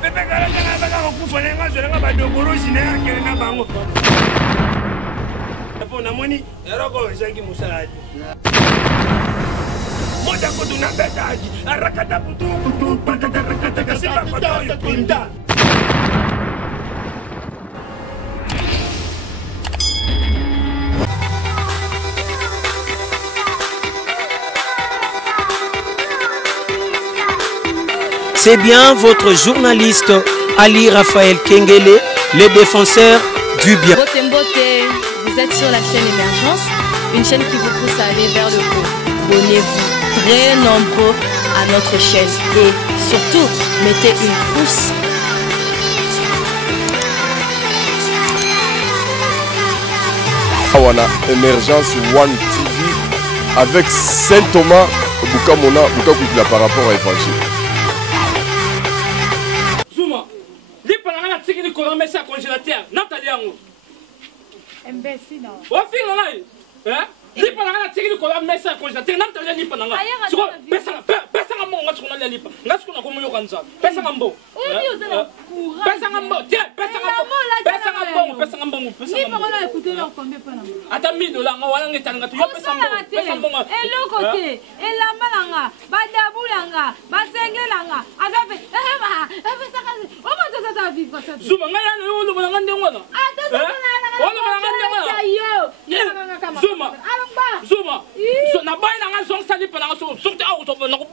Pepe Karata na baka kufa na ngazo na badogorosi na yake na bango. Hapo na moni eroko zaki musalaji. Moja ko tunabetaji arakata putu patata rakata kasiba kwa toyo pinda. C'est bien votre journaliste Ali Raphaël Kengele, le défenseur du bien. Vous êtes sur la chaîne Émergence, une chaîne qui vous pousse à aller vers le haut. Abonnez-vous très nombreux à notre chaîne et surtout, mettez une pouce. Awana Émergence One TV avec Saint Thomas Bukamona Bukakukila par rapport à Évangile. Mais ça congélateur, Nathalie Ango. Imbécile. Au fil là, hein? Li pas na tiki ko la mesa congélateur, Nathalie li pas na. Siko pesa nga monga tsona la lipa. Ngasi kuna ko moyo kanza. Pesa nga mbo. Pesa nga mbo, tiens, pesa nga mbo. Pesa nga mbo, pesa nga mbo, pesa nga mbo. Ni pas na écouter leur combien pas na. Ata $1000 nga wala ngeta nga yo pesa mbo. Pesa mbo nga. Et le côté, et la malanga, badabulanga, basengelanga, azabe, pesa ka. O mo tsa ta vivre ça. Zuma nga yana yo lo nga ndengwana. Ata sa na. Wala nga ndengwana. Zuma. Zuma. Na bay na nga zong sali pa na so sorti a so na ko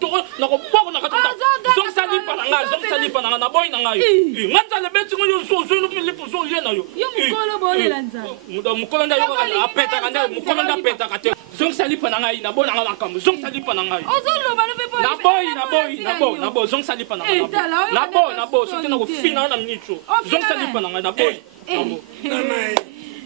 toro na ko boko na ka ta. Zong sali pa na na boy na nga yo. Ngata le beti ngo yo so no le po so ye na yo. Yo mukolo bole lanza. Mukolo nda yo ka apeta ka nda mukolo nda peta ka te. Zong sali pa na nga na bo na nga kam. Zong sali pa na nga yo. Ozolo ba no pe po. Na boy zong sali pa na nga. Na bo so te na ko fina na minitro. Zong sali pa na nga na boy.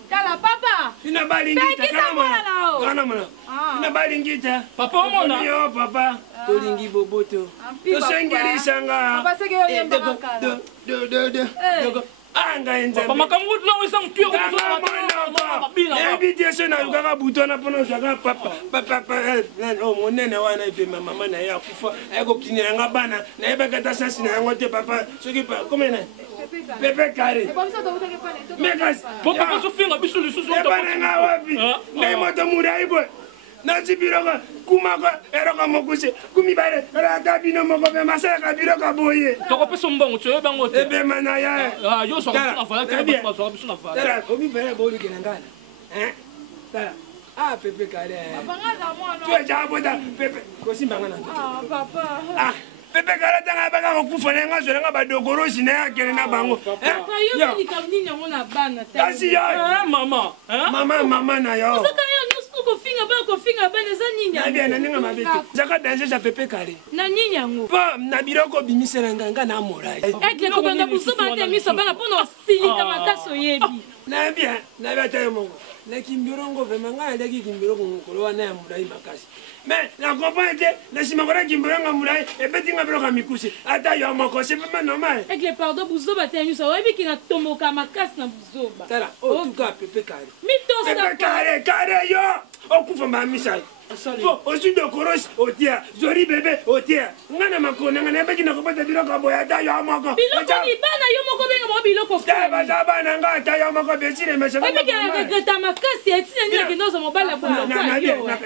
Tala papa. Ina balingita kana mwana. Ina balingita. Papa mona. Yo papa. Tolingi boboto. Tosengelisa nga. Papa sege yo yemba makala. Do. Anga enza. Papa makamut la wesa mtuyo ko so. Invitation na yukaka butona pono zaka papa. Papa oh monene wana ipe mama na ya kufa. Ayako kinira nga bana. Na yeba kata sasi na yango te papa. Soki pa komena. Pepe Kare. Megas. Papa so finga bisu lisusu. Eba nga wapi. Ngai moto murai boy. Nasi biroka kumaka eroka mokuse kumibare rata bino moko be masaka biroka boye. Toko peso mbongo tsoye bango te. Ebe mana ya. Yo so na fala ke ba so bisu na fala. Tara obi bere bolu kenangana. Tara. Ah Pepe Kare. Papa nga mwana. Tu ja boda Pepe ko simbanga na. Ah papa. Pepe Kare tanga baka kufa na ngazo nga badogorosi na yake na bango. Papa yo ni kamni nyango na bana. Kasi ya. Mama. Mama na yo. Kofinga bana za ninya. Na bien na ninga mabete. Zaka danger ja Pepe Kare. Na ninya ngo. Pa na biroko bimisela nganga na morai. Ekle ko banga busoba te miso bana pono silika makaso yebi. Na bien tayo mongo. Na kimbirongo vema ngana ndaki kimbirongo ngolo wana ya murai makasi. Mais la comprendre la simagora kimbirongo murai ebeti ngabiroka mikusi. Ata yo moko c'est pas normal. Ekle pardon busoba te miso webi kina tomoka makasi na busoba. Tala o tuka Pepe Kare. Mitosa Pepe Kare yo. Okufa mamisai. Osu de koros otia, jori bébé otia. Ngana makona ngana beki na kopata biloko boya ta yo moko. Biloko ni bana yo moko benga mo biloko. Ta bana nga ta yo moko besire mesha. Obi ka regreta makasi etina ni kindozo mobala bola.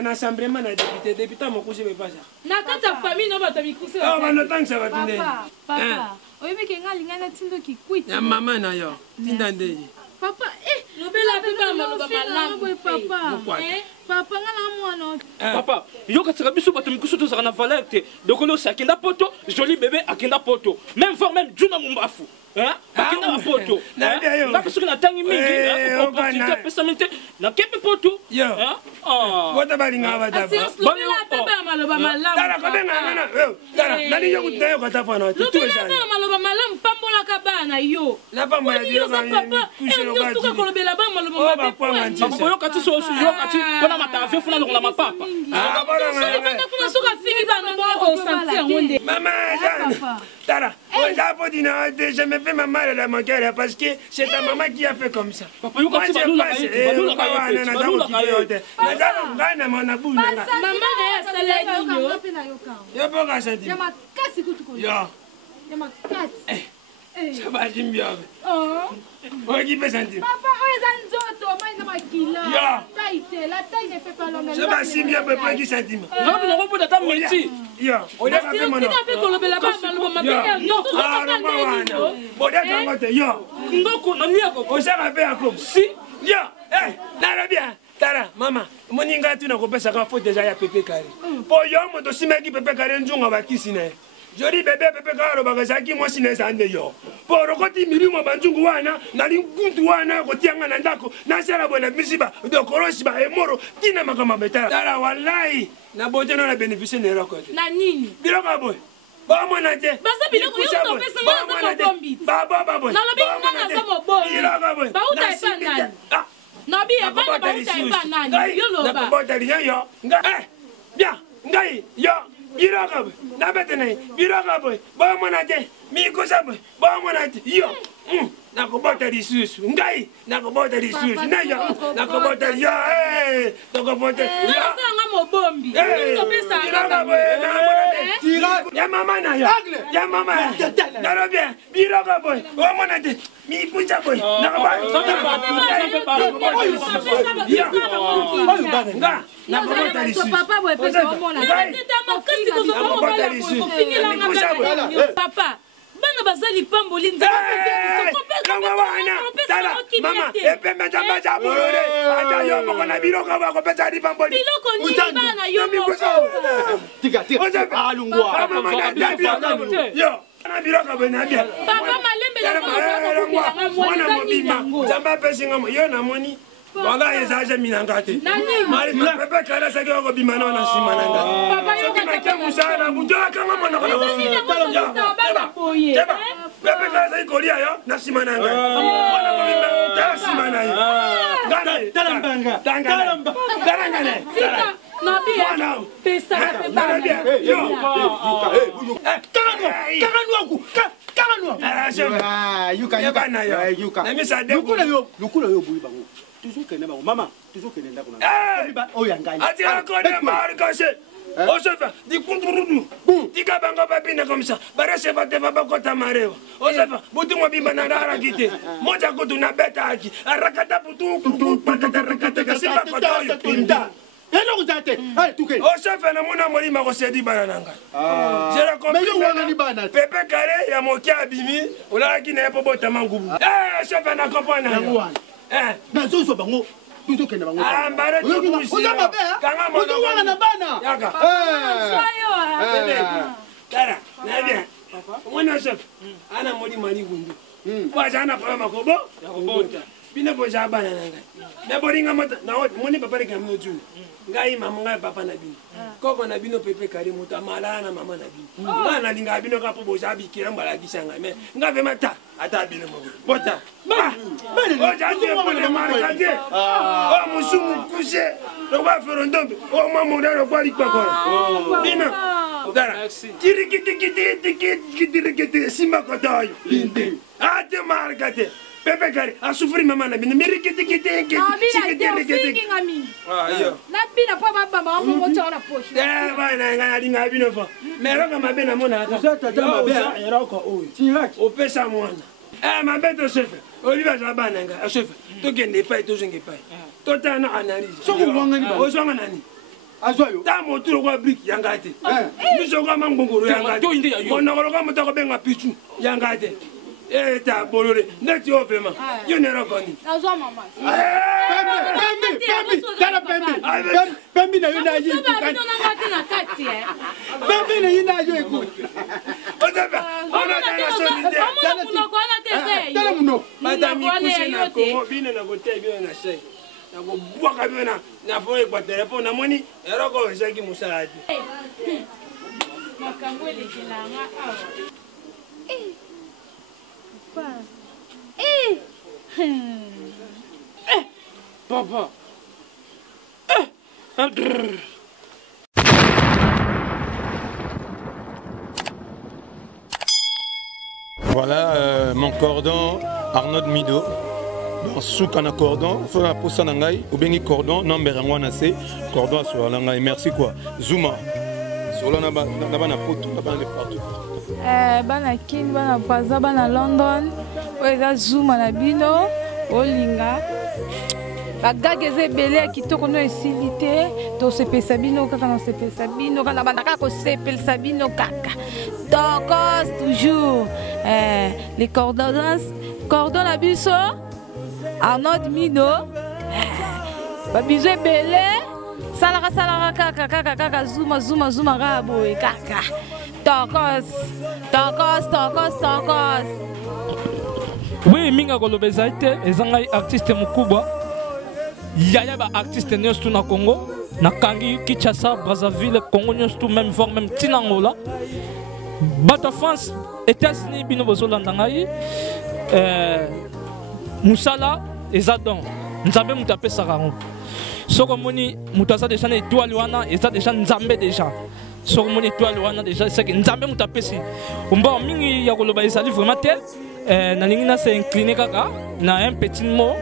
Na assemblement na député moko se bepaza. Na kata famille no bato mikuse. Oh bana tangsa batinde. Papa. Obi ke nga lingana tindo kikwiti. Ya mama na yo. Tinda ndeye. Papa, lobela papa maloba malamu papa. Papa ngala mwana. Papa, yo katsaka biso bato mikusu to zaka na valeur te. Dokolo sakenda poto, joli bébé akenda poto. Même fort même Juna Mumbafu. Hein? Akenda poto. Na biso na tangi mingi, opportunité pesaminte na kepe poto. Hein? Bota balinga bata. Lobela papa maloba malamu. Dara ko benga ngana. Dara, nani yo kutayo kata fana. Lobela papa maloba malamu pambola kabana yo. Na pamba yo papa. Tuka kolobela ba maloba mabe. Papa yo kati so yo kati pona matavio funa lokula mapapa. Maman, Tara, je me fais ma mal à mon cœur parce que c'est ta maman qui a fait comme ça. Papa, yo kati maman Ça va Jimbia. Qui peut sentir? Papa, la taille ne fait pas l'homme. Ça va Jimbia, papa qui sentit. Non, nous n'avons pas d'attendre ici. On a fait mon nom. Tara, mama, moninga tu na kopesa ka faute déjà ya Pepe Kare. Po yo moto simeki Pepe Kare njunga bakisi na. Jori bebe Pepe Kare bakazaki mo sine sande yo. Po rokoti milimo banjungu wana na linguntu wana ko tianga na ndako na sala bona misiba do koroshi ba emoro tina makama betara. Tara wallahi na bote na bénéficier ne rokote. Na nini? Biloka boy. Ba mona te. Basa biloko yo to pesa ngana za bombi. Ba boy. Na lobi ngana za bombi. Biloka boy. Ba uta epana. Nabi epana ba uta epana. Yo loba. Na bota riya yo. Bien. Ngai yo. Biloka boy. Na betene. Biloka boy. Ba mona te. Mi kosa boy. Ba mona te. Yo. Na kubota risusu. Ngai na kubota risusu. Na yo. Na kubota yo. Na kubota. Na sanga mo bombi. Yo pesa ngana boy. Na mona te. Ya mama na yo. Ya mama. Na lo bien. Biloka boy. Ba mona te. Mi kucha boy. Na kubota. Na kubota risusu. Papa boy pesa mona. Papa. Bana bazali pamboli nzela mama epembe jamba ja bolore ata yo moko na biloko ba ko pesa di pamboli biloko ni bana yo moko tika alungwa mama na biloko yo na biloko bena bien papa malembe ya mwana mobima jamba pesi ngamo yo na moni wanga ezaje minangate mari Pepe Kare saki ko bimana na simana nga soki makia musana butoka kanga mwana ko Pepe Kare saki kolia yo na simana nga mwana ko bimba ta simana yo talanga Nabi pesa toujours que maman toujours que nenda kuna oh yangai ati akode marikase osefa dikundurudu dikabanga babina comme ça barese bateva bakota mareo osefa butu mobimba na rara kite moja kutu na beta aki arakata butu patata rakata kasiba kotoyo pinda eno kuzate tuke osefa na mona moli makosedi bana nanga je la comprends Pepe Kare ya mokia abimi olaki na epo bota mangubu osefa na comprendre na zozo bango tuzo kende bango ambare tuzo mabe kanga moto wana na bana yaka Tara na bien mwana chef ana moli mali gundu waza ana pa makobo ya kobota bina boja bana nanga na boringa mata na moni papa le kamno juni ngai mama ngai papa na bino koko na bino Pepe Kare muta malana na mama na bino ngana linga bino ka po boja bikira mbala kisanga me ngave mata ata bino mo bota oh janje po le markage oh musumu kuse lo ba ferondombe oh mama ndaro kwa likwa bino dara kiri simba kotoyo ate markate Pepe Kare a souffrir maman na bino mirikiti na bina pa baba mama mo cha na poche bana ngana linga bino fa mero kama bena mona ata tata mabe eroko o tiraki opesa mwana mabeto chef oliva za bana nga chef tokende pai tozenge pai totana analyse soko mwangani ba ozwanga nani azwayo ta moturo kwa brick yangate biso kama ngongoro yangate mona koloka motako benga pichu yangate ta bolore neti ofema yo ne rakoni azwa mama pembi na yo na yi pembi na yi na yo eku ozaba ona na solide tala muno madame kushe na ko bine na kote bine na shei na ko bwaka bine na fo e kwa telefone na moni eroko ezaki musadi makambo le kilanga Papa. Voilà mon cordon Arnaud Mido. Bon, souk en cordon, faut la pousser en angai, ou bien cordon, non mais en c'est cordon sur l'angai. Merci quoi. Zuma. Solo na bana poto, na bana partout. Bana King, bana Paza, bana London. Oeza Zuma na bino, Olinga. Bagage eze belé kitoko no esilité, to sepesa bino kaka na sepesa bino kana bandaka ko sepelsa bino kaka. Donc toujours les cordons à biso, Arnold Mido. Babizé belé, salara kaka zuma rabo et kaka. Tokos. Oui, minga kolobeza ite ezanga artiste mukubwa. Yaya ba artiste nyonso na Congo, na Kangi, Kinshasa, Brazzaville, Congo nyonso même voire même Tinangola. Bato France, États-Unis bino bozolanda ngai. Musala ezadon. Nzambe mutape sarango. Soko moni mutaza déjà na étoile wana, eza déjà nzambe déjà. Soko moni étoile wana déjà c'est que nzambe mutape si. Umba mingi ya koloba ezali vraiment tel. Na lingi na se incliner kaka na un petit mot.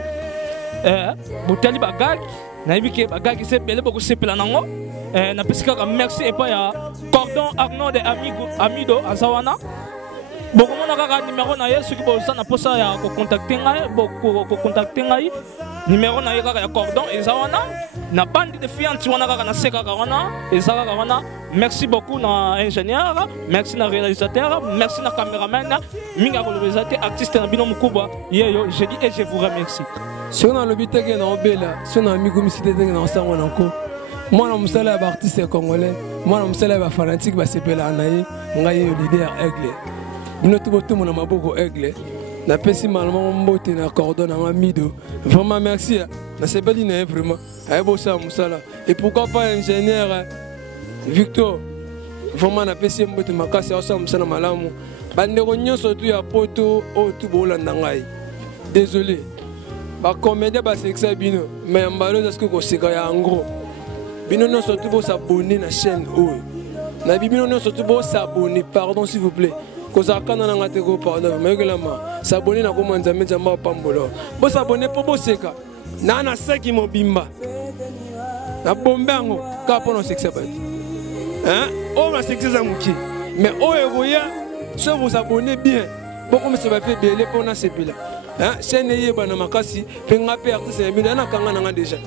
Botali bagagi na ibike bagagi se belé beaucoup sepela nango na pesika ka merci et pas ya cordon Arnaud de Amido azawana beaucoup mona kaka numéro na yesu ki boza na posa ya ko contacter ngai ko contacter ngai numéro na ye kaka ya cordon ezawana na bande de fianti wana kaka na seka kaka wana ezaka wana merci beaucoup na ingénieur merci na réalisateur merci na caméraman minga ko réalisateur artiste na bino mukubwa yeyo je dis et je vous remercie. Si on a le but de Nobela, si on a mis comme si c'était dans sa monanco, moi on me salue à artiste congolais, moi on me salue à fanatique, bah c'est Bela Anaï, on a eu l'idée à Aigle. Nous tout mon a beaucoup Aigle. Na pesi malement mbote na cordon na mido. Vraiment merci. Na c'est pas dit vraiment. Ay bo ça musala. Et pourquoi pas ingénieur Victor. Vraiment na pesi mbote makasi ça musala malamu. Bande ko nyonso tu ya poto o tu bolanda ngai. Désolé. Ba comédie ba sexa bino mais mbalo est-ce que ko seka ya en gros bino non surtout pour s'abonner na chaîne na bino non surtout pour s'abonner pardon s'il vous plaît ko za kana na ngate ko pardon mais que la ma s'abonner na ko manzambe jamba pambolo bo s'abonner pour bo seka na seki mo bimba na bombango ka pono sexa ba on va sexa za muki mais o evoya si vous abonnez bien beaucoup me se va faire belé pour na sepila chaîne yeba makasi penga pe artiste na na kanga na déjà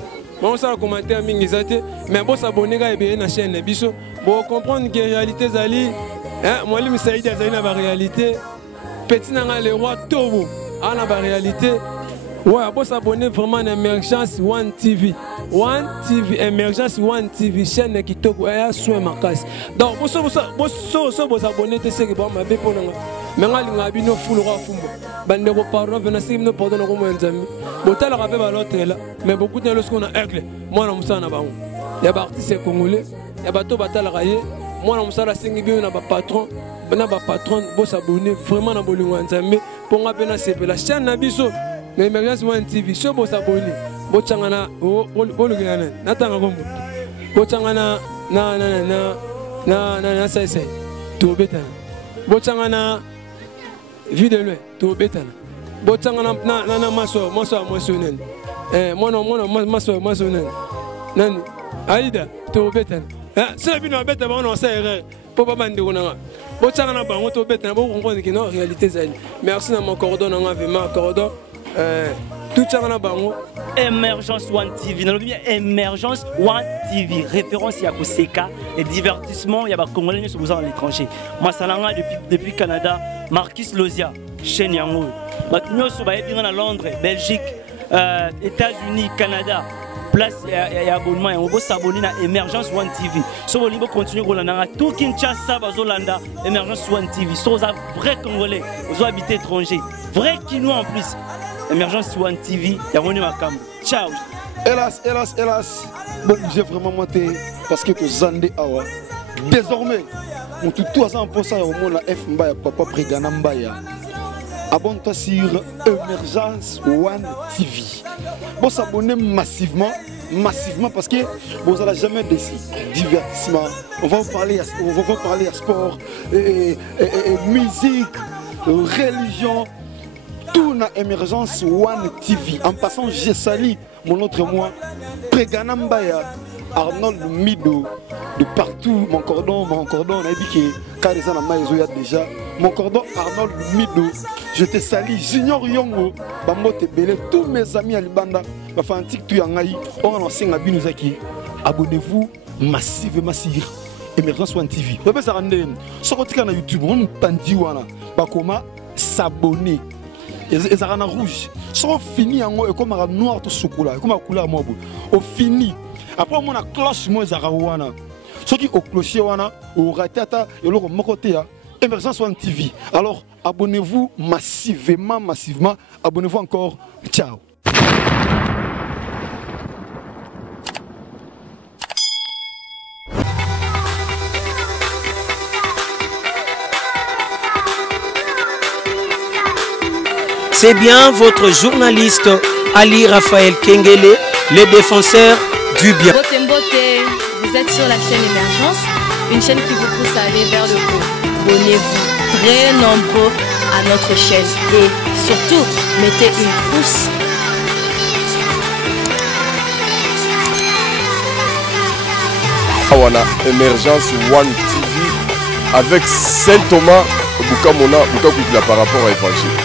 bon ça commenter mingi zate mais bon s'abonner ga ebe na chaîne biso bon comprendre que réalité zali moi lui Saïd azali na ba réalité petit na le roi Tobo ana ba réalité ouais bon s'abonner vraiment na Emergence One TV Emergence One TV chaîne qui toko ya soin makasi donc bon s'abonner te c'est que bon ma be ponanga mais ngalinga bino fulura fumbo bande ko pardon vena sim no pardon ko menzami botala ka pe ba l'hôtel mais beaucoup de lorsqu'on a aigle moi na musana ba ya ba artiste congolais ya bato batala kaye moi na musala singi bio na ba patron bo s'abonner vraiment na bolingo nzambe pour nga pe na sepe la chaîne na biso na Emergence One TV so bo s'abonner bo changana bo lugana na tanga kombo bo changana na sai to betana bo changana vidéo to betana botanga na maso nen maso nen nani aida to betana c'est bino beta ba on sait erreur pour pas bande konanga botanga na bango to betana bo comprendre que non réalité zali merci na mon cordon na vraiment cordon tout ça na bango Emergence One TV na bien Emergence One TV référence ya koseka et divertissement ya ba congolais sur besoin à l'étranger moi salanga depuis Canada Marcus Lozia chaîne yango batunyo so ba yebinga na Londres Belgique États-Unis Canada place ya abonnement et on va s'abonner na Emergence One TV so bo libo continuer kolanda tout Kinshasa bazolanda Emergence One TV so za vrai congolais ozo habiter étranger vrai kinois en plus Emergence One TV yango ni makambo ciao hélas bon j'ai vraiment monté parce que to zande awa désormais on tout à 100% au monde la F Mbaya papa Prigana Mbaya abonne-toi sur Emergence One TV bon s'abonner massivement parce que vous n'allez jamais déçu divertissement on va vous parler à sport et musique religion tout na Emergence One TV en passant j'ai sali mon autre moi Prigana Mbaya Arnold Mido de partout. Mon cordon, on a dit que quand les gens ont déjà. Mon cordon, Arnold Mido, je te salue. Junior Yongo, Bambote Belé, tous mes amis à Libanda, Bafantik Tuyangaï, on a lancé un binozaki. Abonnez-vous massivement sur Emergence One TV. Vous pouvez rendre sur YouTube, on pandi wana, bakoma s'abonner. Et ça rend rouge. Soit fini en comme un noir tout chocolat, comme un couleur moi. Au fini. Après on a cloche moi zarawana. Ceux qui au clocher wana, au ratata et l'autre mon côté Emergence One TV. Alors abonnez-vous massivement. Abonnez-vous encore. Ciao. C'est bien votre journaliste Ali Raphaël Kengele, le défenseur du bien. Vous êtes sur la chaîne Émergence, une chaîne qui vous pousse à aller vers le haut. Abonnez-vous très nombreux à notre chaîne et surtout mettez une pouce. Awana Emergence One TV avec Saint Thomas Bukamona par rapport à l'évangile.